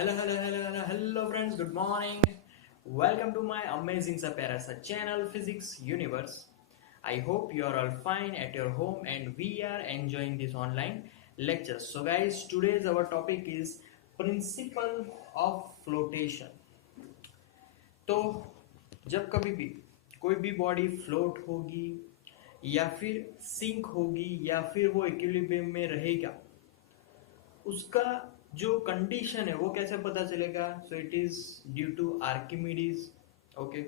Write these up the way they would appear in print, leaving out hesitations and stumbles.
Hello friends, good morning. Welcome to my amazing Saparasa channel Physics Universe. I hope you are all fine at your home and we are enjoying this online lectures. So guys, today's our topic is principle of flotation. तो जब कभी भी कोई भी body float होगी या फिर sink होगी या फिर वो इक्विलिब्रियम में रहेगा, उसका जो कंडीशन है वो कैसे पता चलेगा? So it is due to Archimedes. Okay,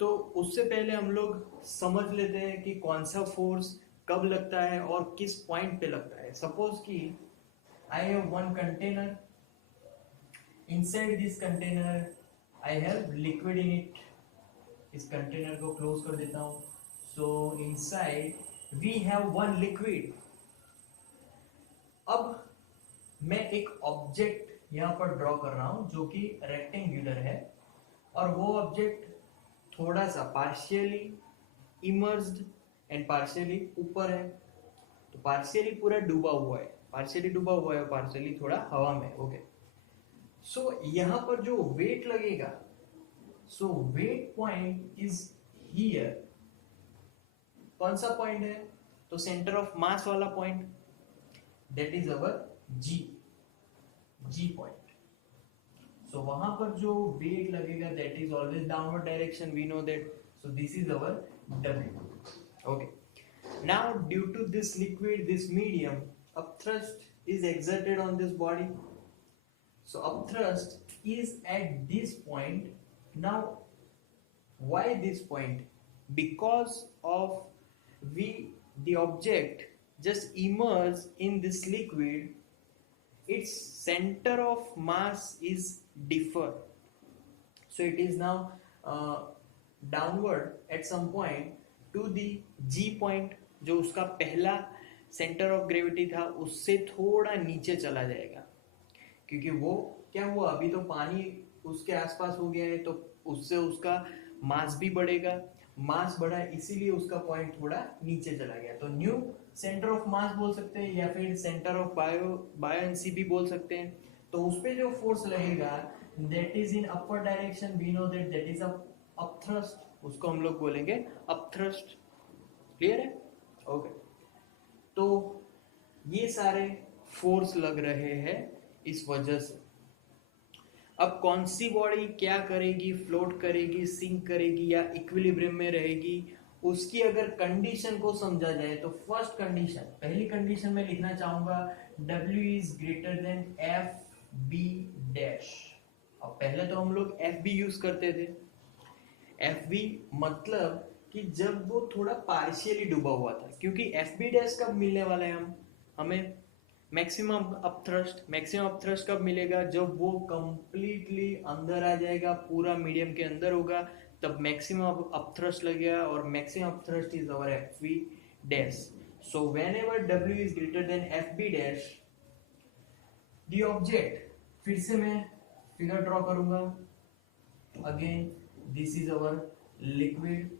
तो उससे पहले हम लोग समझ लेते हैं कि कौन सा फोर्स कब लगता है और किस पॉइंट पे लगता है। सपोज कि I have one container, inside this container I have liquid in it. इस कंटेनर को क्लोज कर देता हूं। So inside we have one liquid. अब मैं एक ऑब्जेक्ट यहाँ पर ड्रॉ कर रहा हूं जो कि रेक्टेंगुलर है और वो ऑब्जेक्ट थोड़ा सा पार्शियली इमर्ज्ड एंड पार्शियली ऊपर है। तो पार्शियली पूरा डूबा हुआ है, पार्शियली डूबा हुआ है, पार्शियली थोड़ा हवा में। ओके, सो यहाँ पर जो वेट लगेगा, so weight point is here. कौन सा पॉइंट है? तो सेंटर ऑफ मास वाला point, that is our G point. So वहां पर जो वेट लगेगा that is always downward direction, we know that. So this is our W। Okay, now due to this liquid, this medium, upthrust is exerted on this body. So upthrust is at this point. Now why this point? Because of the object just immerse in this liquid, its center of mass is differ, so it is now downward at some point to the G point, जो उसका पहला centre of gravity था उससे थोड़ा नीचे चला जाएगा। क्योंकि वो क्या हुआ, अभी तो पानी उसके आसपास हो गया है, तो उससे उसका मास भी बढ़ेगा। मास बढ़ा इसीलिए उसका पॉइंट थोड़ा नीचे चला गया। तो न्यू सेंटर ऑफ मास बोल सकते हैं या फिर सेंटर ऑफ बायोएंसी भी बोल सकते हैं। तो उस पे जो फोर्स लगेगा that is in upper direction, we know that that is upthrust. उसको हम लोग बोलेंगे अपथ्रस्ट। क्लियर है? ओके, तो ये सारे फोर्स लग रहे हैं इस वजह से। अब कौन सी बॉडी क्या करेगी, फ्लोट करेगी, सिंक करेगी या इक्विलिब्रियम में रहेगी, उसकी अगर कंडीशन को समझा जाए तो फर्स्ट कंडीशन, पहली कंडीशन में लिखना चाहूंगा W is greater than FB dash. अब पहले तो हम लोग FB यूज करते थे। FB मतलब कि जब वो थोड़ा पार्शियली डूबा हुआ था, क्योंकि FB डैश कब मिलने वाला है हमें मैक्सिमम अपथ्रस्ट कब मिलेगा? जब वो कंप्लीटली अंदर आ जाएगा, पूरा मीडियम के अंदर होगा, तब मैक्सिमम अपथ्रस्ट लगेगा और maximum upthrust is our FB dash. So whenever W is greater than FB dash, the object, फिर से मैं फिगर ड्रॉ करूंगा। Again this is our liquid.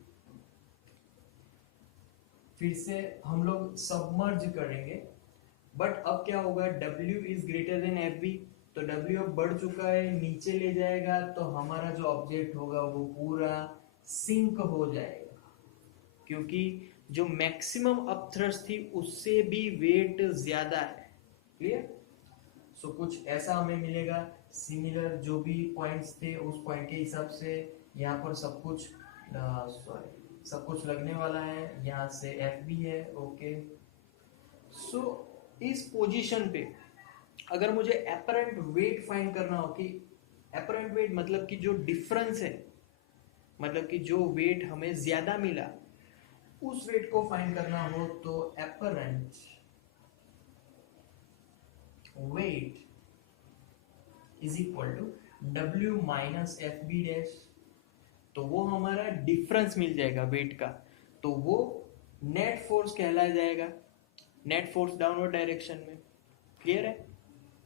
फिर से हम लोग सबमर्ज करेंगे, बट अब क्या होगा, W is greater than FB, तो W अब बढ़ चुका है, नीचे ले जाएगा, तो हमारा जो ऑब्जेक्ट होगा वो पूरा सिंक हो जाएगा, क्योंकि जो मैक्सिमम अपथ्रस्ट थी उससे भी वेट ज्यादा है। क्लियर? सो कुछ ऐसा हमें मिलेगा। सिमिलर जो भी पॉइंट्स थे उस पॉइंट के हिसाब से यहाँ पर सब कुछ लगने वाला है। यहाँ से FB है। ओके, सो इस पोजीशन पे अगर मुझे एपरेंट वेट फाइंड करना हो, कि एपरेंट वेट मतलब कि जो डिफरेंस है, मतलब कि जो वेट हमें ज्यादा मिला उस वेट को फाइंड करना हो, तो apparent weight is equal to W minus FB dash. तो वो हमारा डिफरेंस मिल जाएगा वेट का, तो वो नेट फोर्स कहलाया जाएगा, नेट फोर्स डाउनवर्ड डायरेक्शन में। क्लियर है?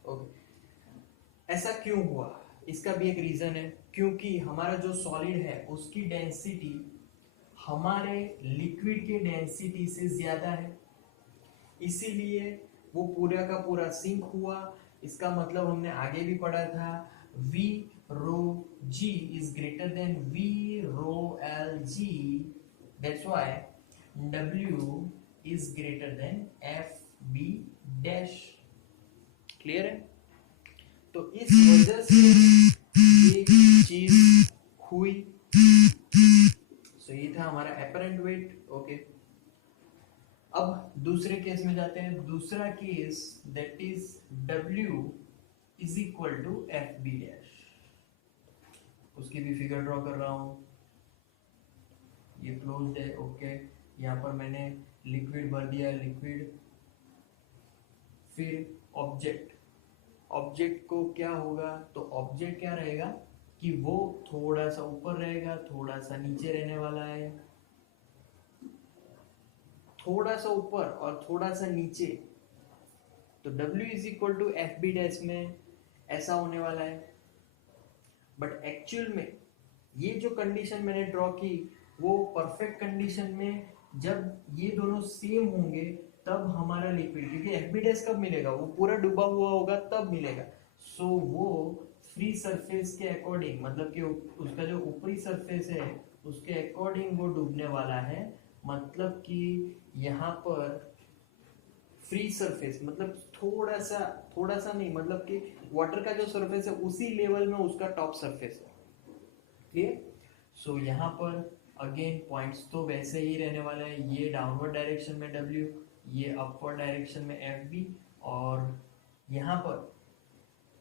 ओके, ऐसा क्यों हुआ? इसका भी एक रीजन है, क्योंकि हमारा जो सॉलिड है उसकी डेंसिटी हमारे लिक्विड के डेंसिटी से ज्यादा है, इसीलिए वो पूरा का पूरा सिंक हुआ। इसका मतलब हमने आगे भी पढ़ा था, V rho G is greater than V rho L G, that's why W is greater than F B dash। Clear है? तो इस वजह से ये चीज हुई। सो ये था हमारा एपरेंट वेट। ओके, अब दूसरे केस में जाते हैं। दूसरा case that is W is equal to F B dash. उसकी भी फिगर ड्रॉ कर रहा हूं। ये क्लोज्ड है। ओके, यहाँ पर मैंने लिक्विड भर दिया, लिक्विड। फिर ऑब्जेक्ट, ऑब्जेक्ट को क्या होगा, तो ऑब्जेक्ट क्या रहेगा कि वो थोड़ा सा ऊपर रहेगा, थोड़ा सा नीचे रहने वाला है, थोड़ा सा ऊपर और थोड़ा सा नीचे। तो W is equal to F B dash में ऐसा होने वाला है। बट एक्चुअल में ये जो कंडीशन मैंने ड्रॉ की वो परफेक्ट कंडीशन में जब ये दोनों सेम होंगे तब हमारा लिक्विड, क्योंकि एफ बी डैश कब मिलेगा, वो पूरा डूबा हुआ होगा तब मिलेगा। सो वो फ्री सरफेस के अकॉर्डिंग, मतलब कि उसका जो ऊपरी सरफेस है उसके अकॉर्डिंग वो डूबने वाला है। मतलब कि यहाँ पर फ्री सरफेस मतलब थोड़ा सा नहीं, मतलब कि वाटर का जो सरफेस है उसी लेवल में उसका टॉप सरफेस है। क्लियर? सो यहाँ पर अगेन पॉइंट्स तो वैसे ही रहने वाले हैं। ये डाउनवर्ड डायरेक्शन में W, ये अपवर्ड डायरेक्शन में FB, और यहाँ पर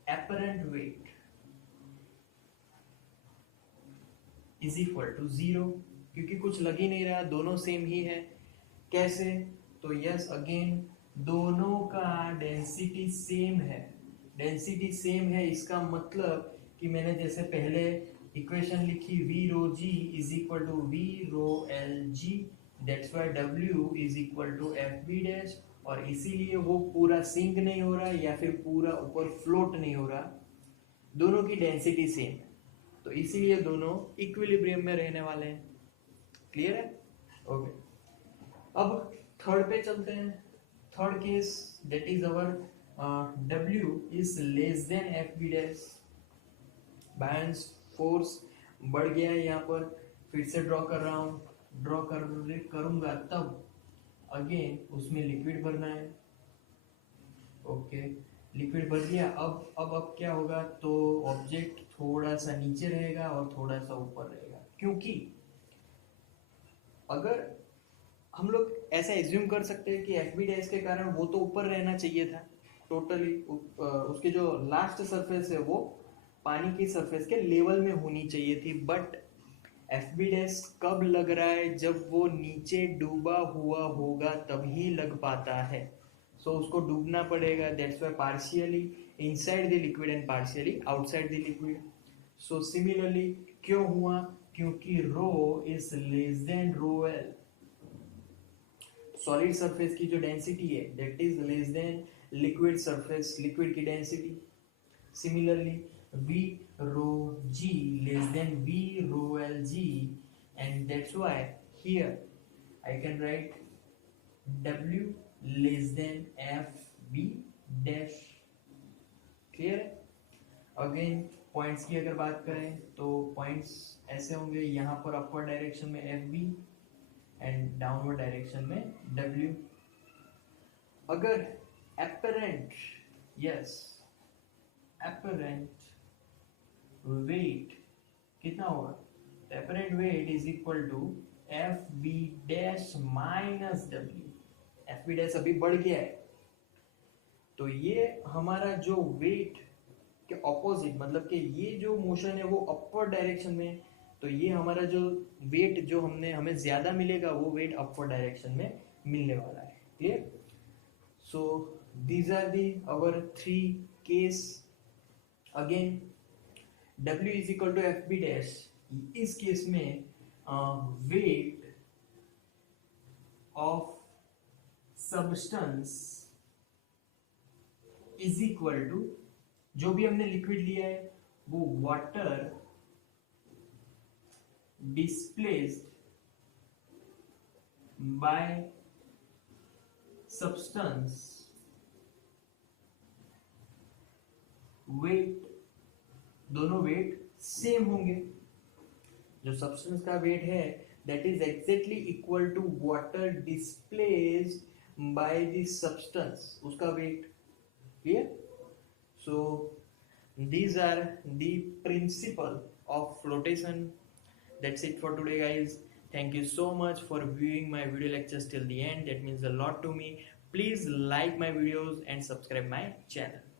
apparent weight is equal to 0, क्योंकि कुछ लग ही नहीं रहा, दोनों सेम ही है। कैसे? तो यस, अगेन दोनों का डेंसिटी सेम है। डेंसिटी सेम है इसका मतलब कि मैंने जैसे पहले इक्वेशन लिखी V rho G is equal to V rho L G, that's why W is equal to F B dash, और इसीलिए वो पूरा सिंक नहीं हो रहा या फिर पूरा ऊपर फ्लोट नहीं हो रहा, दोनों की डेंसिटी सेम है, तो इसीलिए दोनों इक्विलिब्रियम में रहने वाले हैं। क्लियर है? ओके, अब थर्ड पे चलते हैं। Third case that is our W is less than F B dash. Balance force बढ़ गया है यहाँ पर, फिर से ड्रॉ कर रहा हूँ। ड्रॉ करूंगा तब अगेन उसमें लिक्विड भरना है। ओके, लिक्विड भर दिया। अब क्या होगा, तो ऑब्जेक्ट थोड़ा सा नीचे रहेगा और थोड़ा सा ऊपर रहेगा, क्योंकि अगर हम लोग ऐसा एज्यूम कर सकते हैं कि एफ बी डैश के कारण वो तो ऊपर रहना चाहिए था टोटली, उसके जो लास्ट सरफेस है वो पानी की सरफेस के लेवल में होनी चाहिए थी। बट एफ बी डैश कब लग रहा है, जब वो नीचे डूबा हुआ होगा तभी लग पाता है। सो उसको डूबना पड़ेगा, that's why partially inside the liquid and partially outside the liquid. So similarly क्यों हुआ, क्योंकि rho is less than rho L. Solid surface की जो डेंसिटी है that is less than liquid surface, liquid की density. Similarly V rho G less than V rho L G, and that's why here I can write W less than F B dash। Clear है? Again points की अगर बात करें तो points ऐसे होंगे, यहाँ पर अपवर्ड डायरेक्शन में FB एंड डाउनवर्ड डायरेक्शन में W। अगर एपरेंट, यस एपरेंट वेट कितना होगा, तो apparent weight is equal to F B dash minus W. F B dash अभी बढ़ गया है, तो ये हमारा जो वेट के ऑपोजिट, मतलब कि ये जो मोशन है वो अपवर्ड डायरेक्शन में, तो ये हमारा जो वेट जो हमें ज्यादा मिलेगा वो वेट अपवर्ड डायरेक्शन में मिलने वाला है। Clear? So these are the our three case. Again W is equal to F B dash, इस केस में weight of substance is equal to, जो भी हमने लिक्विड लिया है वो water displaced by substance weight, दोनों वेट सेम होंगे। जो सब्सटेंस का वेट है that is exactly equal to water displaced by the substance, उसका wait. clear? So these are the principle of flotation. That's it for today, guys. Thank you so much for viewing my video lectures till the end. That means a lot to me. Please like my videos and subscribe my channel.